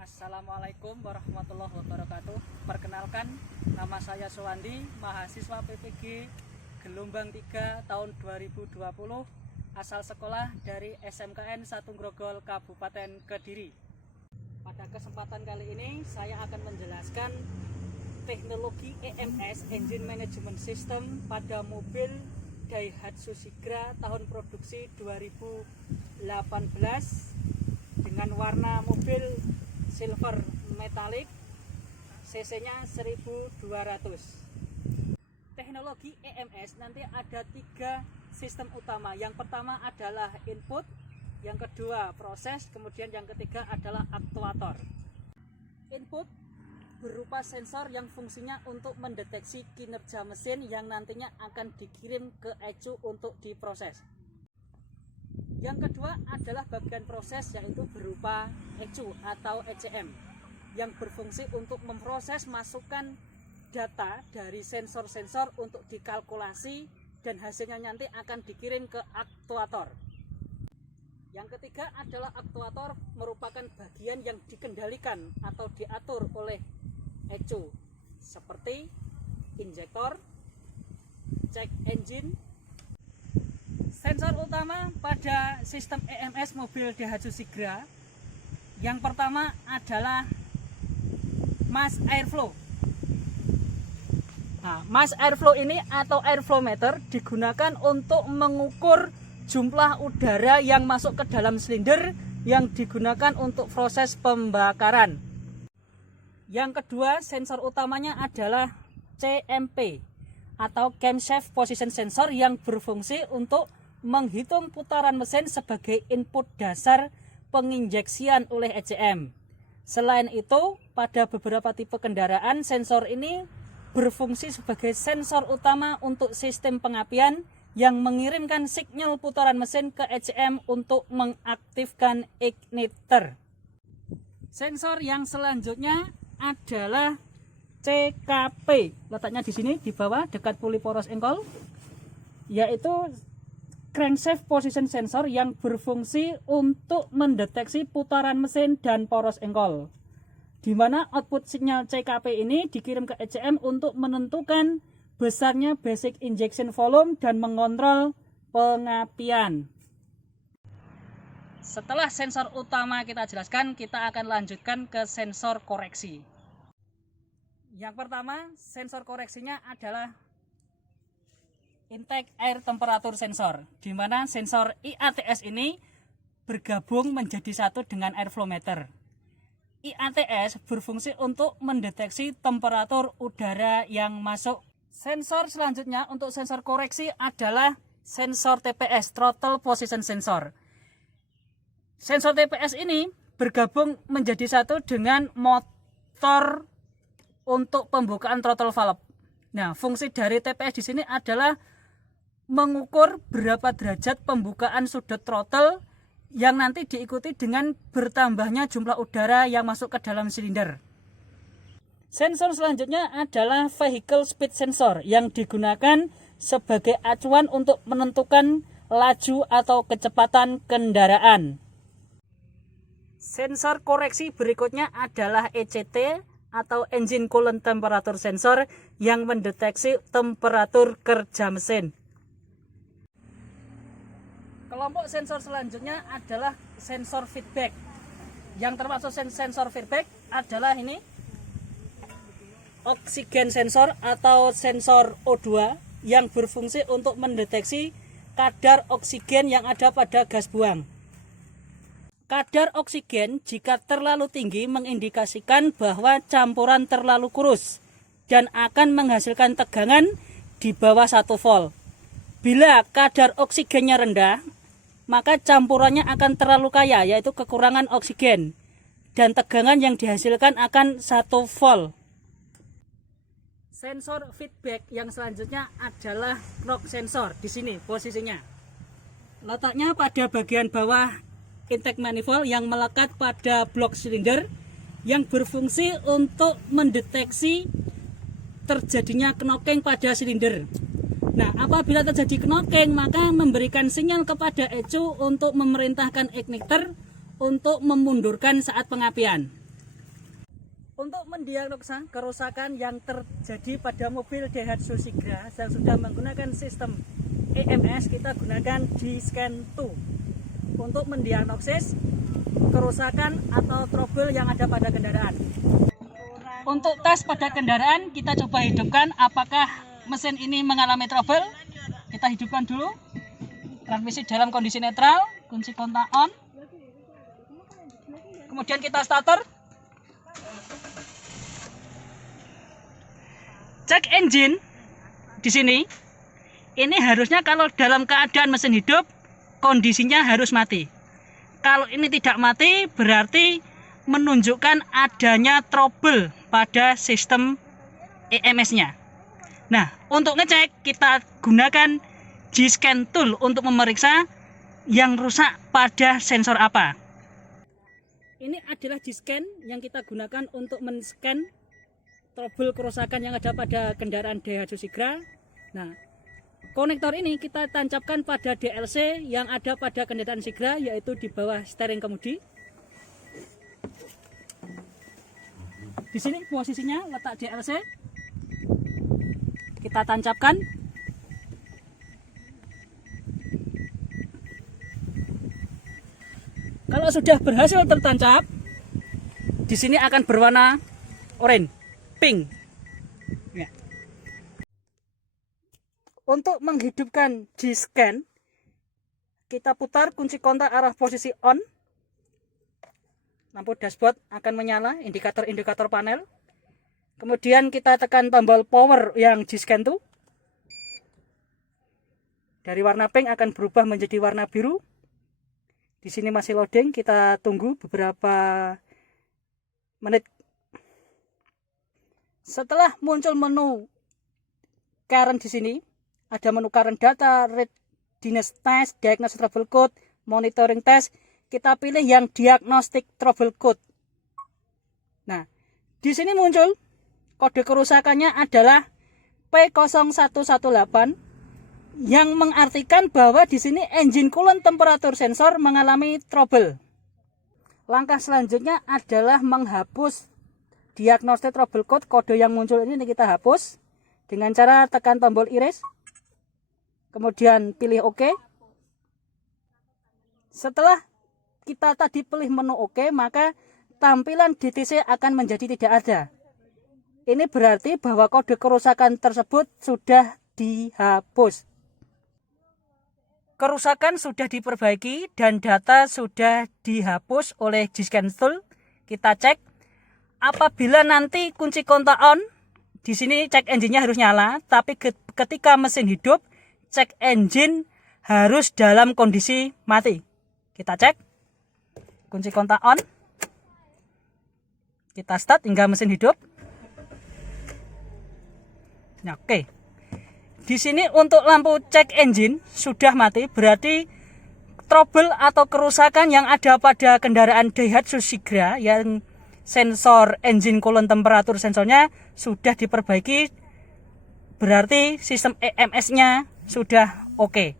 Assalamualaikum warahmatullahi wabarakatuh. Perkenalkan, nama saya Suwandi, mahasiswa PPG gelombang 3 tahun 2020, asal sekolah dari SMKN Satu Grogol, Kabupaten Kediri. Pada kesempatan kali ini saya akan menjelaskan teknologi EMS (Engine Management System) pada mobil Daihatsu Sigra tahun produksi 2018 dengan warna mobil silver metallic, cc-nya 1200. Teknologi EMS nanti ada 3 sistem utama. Yang pertama adalah input, yang kedua proses, kemudian yang ketiga adalah aktuator. Input berupa sensor yang fungsinya untuk mendeteksi kinerja mesin yang nantinya akan dikirim ke ECU untuk diproses. Yang kedua adalah bagian proses, yaitu berupa ECU atau ECM yang berfungsi untuk memproses masukan data dari sensor-sensor untuk dikalkulasi dan hasilnya nanti akan dikirim ke aktuator. Yang ketiga adalah aktuator, merupakan bagian yang dikendalikan atau diatur oleh ECU seperti injektor, check engine. Sensor utama pada sistem EMS mobil Daihatsu Sigra yang pertama adalah mass airflow. Nah, mass airflow ini atau airflow meter digunakan untuk mengukur jumlah udara yang masuk ke dalam silinder yang digunakan untuk proses pembakaran. Yang kedua, sensor utamanya adalah CMP atau Camshaft Position Sensor yang berfungsi untuk menghitung putaran mesin sebagai input dasar penginjeksian oleh ECM. Selain itu, pada beberapa tipe kendaraan, sensor ini berfungsi sebagai sensor utama untuk sistem pengapian yang mengirimkan sinyal putaran mesin ke ECM untuk mengaktifkan igniter. Sensor yang selanjutnya adalah CKP, letaknya di sini di bawah dekat puli poros engkol, yaitu Crankshaft Position Sensor yang berfungsi untuk mendeteksi putaran mesin dan poros engkol, di mana output sinyal CKP ini dikirim ke ECM untuk menentukan besarnya basic injection volume dan mengontrol pengapian. Setelah sensor utama kita jelaskan, kita akan lanjutkan ke sensor koreksi. Yang pertama, sensor koreksinya adalah intake air temperature sensor, di mana sensor IATS ini bergabung menjadi satu dengan airflow meter. IATS berfungsi untuk mendeteksi temperatur udara yang masuk. Sensor selanjutnya untuk sensor koreksi adalah sensor TPS, Throttle Position Sensor. Sensor TPS ini bergabung menjadi satu dengan motor untuk pembukaan throttle valve. Nah, fungsi dari TPS di sini adalah mengukur berapa derajat pembukaan sudut throttle yang nanti diikuti dengan bertambahnya jumlah udara yang masuk ke dalam silinder. Sensor selanjutnya adalah Vehicle Speed Sensor yang digunakan sebagai acuan untuk menentukan laju atau kecepatan kendaraan. Sensor koreksi berikutnya adalah ECT atau Engine Coolant Temperature Sensor yang mendeteksi temperatur kerja mesin. Kelompok sensor selanjutnya adalah sensor feedback. Yang termasuk sensor feedback adalah ini oksigen sensor atau sensor O2 yang berfungsi untuk mendeteksi kadar oksigen yang ada pada gas buang. Kadar oksigen jika terlalu tinggi mengindikasikan bahwa campuran terlalu kurus dan akan menghasilkan tegangan di bawah 1 volt. Bila kadar oksigennya rendah, maka campurannya akan terlalu kaya, yaitu kekurangan oksigen, dan tegangan yang dihasilkan akan 1 volt. Sensor feedback yang selanjutnya adalah knock sensor. Di sini posisinya. Letaknya pada bagian bawah intake manifold yang melekat pada blok silinder yang berfungsi untuk mendeteksi terjadinya knocking pada silinder. Nah, apabila terjadi knocking, maka memberikan sinyal kepada ECU untuk memerintahkan igniter untuk memundurkan saat pengapian. Untuk mendiagnosa kerusakan yang terjadi pada mobil Daihatsu Sigra yang sudah menggunakan sistem EMS, kita gunakan G-Scan 2 untuk mendiagnosis kerusakan atau trouble yang ada pada kendaraan. Untuk tes pada kendaraan, kita coba hidupkan apakah mesin ini mengalami trouble. Kita hidupkan dulu. Transmisi dalam kondisi netral, kunci kontak on. Kemudian kita starter. Cek engine di sini. Ini harusnya kalau dalam keadaan mesin hidup, kondisinya harus mati. Kalau ini tidak mati, berarti menunjukkan adanya trouble pada sistem EMS-nya. Nah, untuk ngecek kita gunakan G-Scan tool untuk memeriksa yang rusak pada sensor apa. Ini adalah G-Scan yang kita gunakan untuk men-scan trouble kerusakan yang ada pada kendaraan Daihatsu Sigra. Nah, konektor ini kita tancapkan pada DLC yang ada pada kendaraan Sigra, yaitu di bawah steering kemudi. Di sini posisinya letak DLC. Kita tancapkan. Kalau sudah berhasil tertancap, di sini akan berwarna oranye, pink. Ya. Untuk menghidupkan G-Scan, kita putar kunci kontak arah posisi on. Lampu dashboard akan menyala, indikator-indikator panel. Kemudian kita tekan tombol power yang G-Scan itu. Dari warna pink akan berubah menjadi warna biru. Di sini masih loading, kita tunggu beberapa menit. Setelah muncul menu current di sini, ada menu current data, readiness test, diagnosis trouble code, monitoring test. Kita pilih yang diagnostic trouble code. Nah, di sini muncul kode kerusakannya adalah P0118 yang mengartikan bahwa di sini engine coolant temperature sensor mengalami trouble. Langkah selanjutnya adalah menghapus diagnostic trouble code. Kode yang muncul ini kita hapus dengan cara tekan tombol erase. Kemudian pilih OK. Setelah kita tadi pilih menu OK, maka tampilan DTC akan menjadi tidak ada. Ini berarti bahwa kode kerusakan tersebut sudah dihapus. Kerusakan sudah diperbaiki dan data sudah dihapus oleh G-Scan tool. Kita cek. Apabila nanti kunci kontak on, di sini cek engine-nya harus nyala, tapi ketika mesin hidup, cek engine harus dalam kondisi mati. Kita cek. Kunci kontak on. Kita start hingga mesin hidup. Nah, oke. Di sini untuk lampu cek engine sudah mati, berarti trouble atau kerusakan yang ada pada kendaraan Daihatsu Sigra yang sensor engine coolant temperature sensornya sudah diperbaiki, berarti sistem EMS-nya sudah oke.